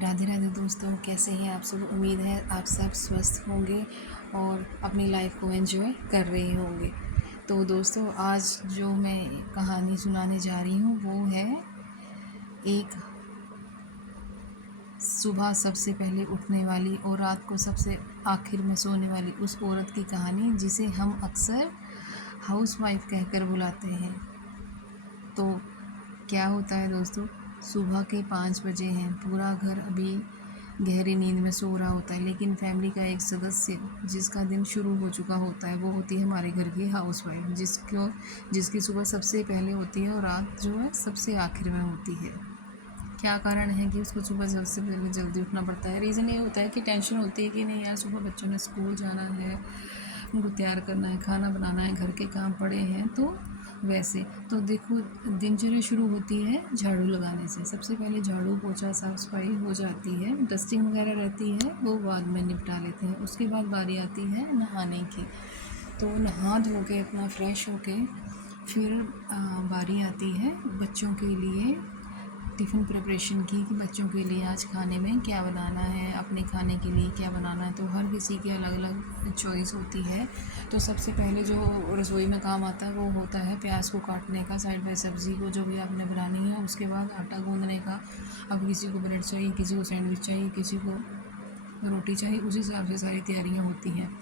राधे राधे दोस्तों, कैसे हैं आप सब। उम्मीद है आप सब स्वस्थ होंगे और अपनी लाइफ को एंजॉय कर रहे होंगे। तो दोस्तों, आज जो मैं कहानी सुनाने जा रही हूँ वो है एक सुबह सबसे पहले उठने वाली और रात को सबसे आखिर में सोने वाली उस औरत की कहानी, जिसे हम अक्सर हाउसवाइफ कहकर बुलाते हैं। तो क्या होता है दोस्तों, सुबह के 5 बजे हैं, पूरा घर अभी गहरी नींद में सो रहा होता है, लेकिन फैमिली का एक सदस्य जिसका दिन शुरू हो चुका होता है वो होती है हमारे घर की हाउसवाइफ, जिसकी सुबह सबसे पहले होती है और रात जो है सबसे आखिर में होती है। क्या कारण है कि उसको सुबह सबसे पहले जल्दी उठना पड़ता है? रीज़न ये होता है कि टेंशन होती है कि नहीं यार, सुबह बच्चों ने स्कूल जाना है, उनको तैयार करना है, खाना बनाना है, घर के काम पड़े हैं। तो वैसे तो देखो, दिनचर्या शुरू होती है झाड़ू लगाने से। सबसे पहले झाड़ू पोछा साफ़ सफाई हो जाती है, डस्टिंग वगैरह रहती है वो बाद में निपटा लेते हैं। उसके बाद बारी आती है नहाने की। तो नहा धो के अपना फ्रेश होके फिर बारी आती है बच्चों के लिए टिफ़िन प्रिपरेशन की, कि बच्चों के लिए आज खाने में क्या बनाना है, अपने खाने के लिए क्या बनाना है। तो हर किसी की अलग अलग चॉइस होती है। तो सबसे पहले जो रसोई में काम आता है वो होता है प्याज को काटने का, साइड बाय सब्ज़ी को जो भी आपने बनानी है। उसके बाद आटा गूँदने का। अब किसी को ब्रेड चाहिए, किसी को सैंडविच चाहिए, किसी को रोटी चाहिए, उस हिसाब से सारी तैयारियाँ होती हैं।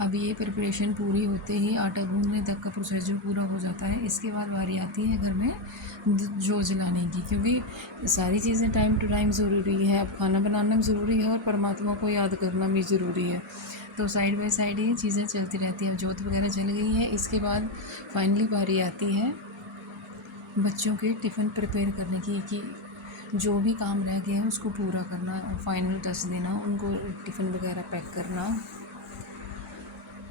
अब ये प्रिपरेशन पूरी होते ही आटा गूँदने तक का प्रोसेस जो पूरा हो जाता है, इसके बाद बारी आती है घर में जो जलाने की, क्योंकि सारी चीज़ें टाइम टू टाइम ज़रूरी है। अब खाना बनाना भी ज़रूरी है और परमात्मा को याद करना भी ज़रूरी है। तो साइड बाय साइड ये चीज़ें चलती रहती हैं। जोत वगैरह जल गई है, इसके बाद फाइनली बारी आती है बच्चों के टिफ़िन प्रिपेयर करने की, कि जो भी काम रह गया है उसको पूरा करना और फाइनल टच देना, उनको टिफ़िन वगैरह पैक करना।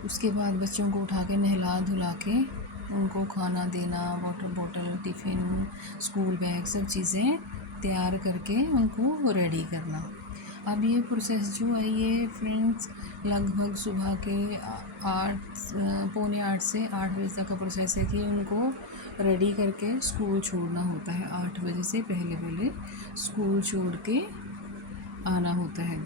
उसके बाद बच्चों को उठा के नहला धुला के उनको खाना देना, water bottle, tiffin, school bag, सब चीज़ें तैयार करके उनको रेडी करना। अब ये प्रोसेस जो है ये फ्रेंड्स लगभग सुबह के 8 से 8 बजे तक का प्रोसेस है, कि उनको रेडी करके स्कूल छोड़ना होता है। 8 बजे से पहले स्कूल छोड़ के आना होता है।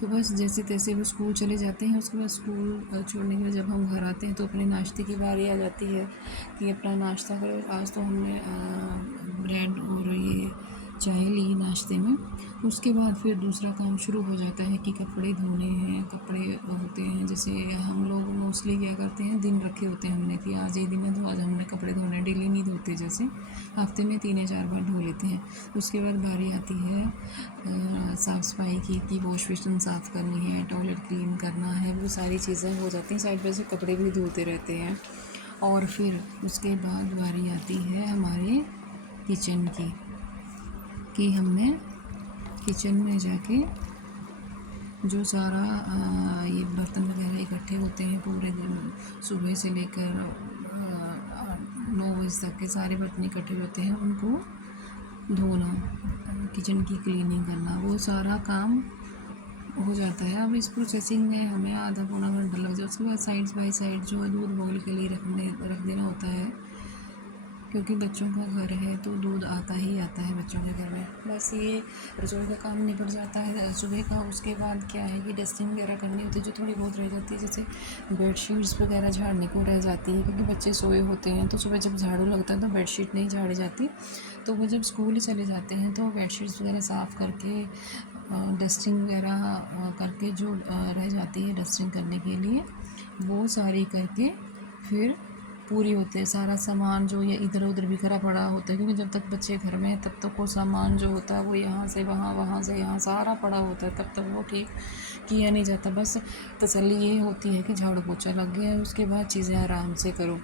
तो बस जैसे तैसे वो स्कूल चले जाते हैं। उसके बाद स्कूल छोड़ने के बाद जब हम घर आते हैं तो अपने नाश्ते की बारी आ जाती है, कि अपना नाश्ता करो। आज तो हमने ब्रेड और ये चाय ली नाश्ते में। उसके बाद फिर दूसरा काम शुरू हो जाता है कि कपड़े धोने हैं। कपड़े होते हैं, जैसे हम लोग मोस्टली क्या करते हैं, दिन रखे होते हैं हमने कि आज ये दिन है तो आज हमने कपड़े धोने। डेली नहीं धोते, जैसे हफ्ते में 3 या 4 बार धो लेते हैं। उसके बाद बारी आती है साफ़ सफाई की, कि वॉश बेसिन साफ़ करनी है, टॉयलेट क्लीन करना है, वो सारी चीज़ें हो जाती हैं। साइड बाय साइड कपड़े भी धोते रहते हैं। और फिर उसके बाद बारी आती है हमारे किचन की, कि हमने किचन में जाके जो सारा ये बर्तन वगैरह इकट्ठे होते हैं पूरे दिन, सुबह से लेकर 9 बजे तक के सारे बर्तन इकट्ठे होते हैं, उनको धोना, किचन की क्लीनिंग करना, वो सारा काम हो जाता है। अब इस प्रोसेसिंग में हमें आधा पौना घंटा लग जाए। उसके बाद साइड बाय साइड जो है दूध बॉईल के लिए रख देना होता है, क्योंकि बच्चों का घर है तो दूध आता ही आता है बच्चों के घर में। बस ये रसोई का काम निपट जाता है सुबह का। उसके बाद क्या है कि डस्टिंग वगैरह करनी होती है, जो थोड़ी बहुत रह जाती है, जैसे बेडशीट्स वगैरह झाड़ने को रह जाती है, क्योंकि बच्चे सोए होते हैं। तो सुबह जब झाड़ू लगता है तो बेडशीट नहीं झाड़ी जाती। तो वो जब स्कूल चले जाते हैं तो बेडशीट्स वगैरह साफ़ करके डस्टिंग वगैरह करके जो रह जाती है डस्टिंग करने के लिए, वो सारी करके फिर पूरी होते हैं। सारा सामान जो ये इधर उधर बिखरा पड़ा होता है, क्योंकि जब तक बच्चे घर में हैं तब तक वो सामान जो होता है वो यहाँ से वहाँ, वहाँ से यहाँ सारा पड़ा होता है, तब तक वो ठीक किया नहीं जाता। बस तसल्ली ये होती है कि झाड़ू पोछा लग गया है, उसके बाद चीज़ें आराम से करो।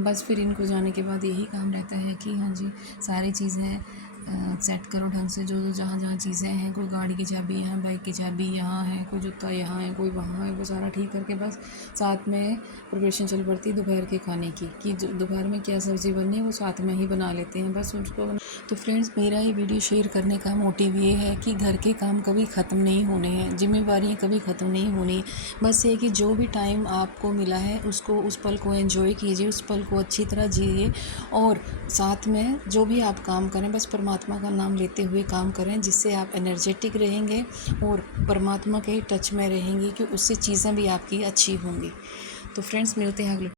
बस फिर इनको जाने के बाद यही काम रहता है कि हाँ जी, सारी चीज़ें सेट करो ढंग से, जो जहाँ जहाँ चीज़ें हैं। कोई गाड़ी की चाबी यहाँ, बाइक की चाबी यहाँ है, कोई जूता यहाँ है, कोई वहाँ है, वो सारा ठीक करके बस साथ में प्रिपरेशन चल पड़ती है दोपहर के खाने की, कि दोपहर में क्या सब्ज़ी बननी है वो साथ में ही बना लेते हैं बस उसको। तो फ्रेंड्स, मेरा ये वीडियो शेयर करने का मोटिव ये है कि घर के काम कभी ख़त्म नहीं होने हैं, जिम्मेवारियाँ कभी ख़त्म नहीं होनी। बस ये कि जो भी टाइम आपको मिला है उसको, उस पल को एंजॉय कीजिए, उस पल को अच्छी तरह जिए, और साथ में जो भी आप काम करें बस परमात्मा परमात्मा का नाम लेते हुए काम करें, जिससे आप एनर्जेटिक रहेंगे और परमात्मा के टच में रहेंगे कि उससे चीज़ें भी आपकी अच्छी होंगी। तो फ्रेंड्स, मिलते हैं अगले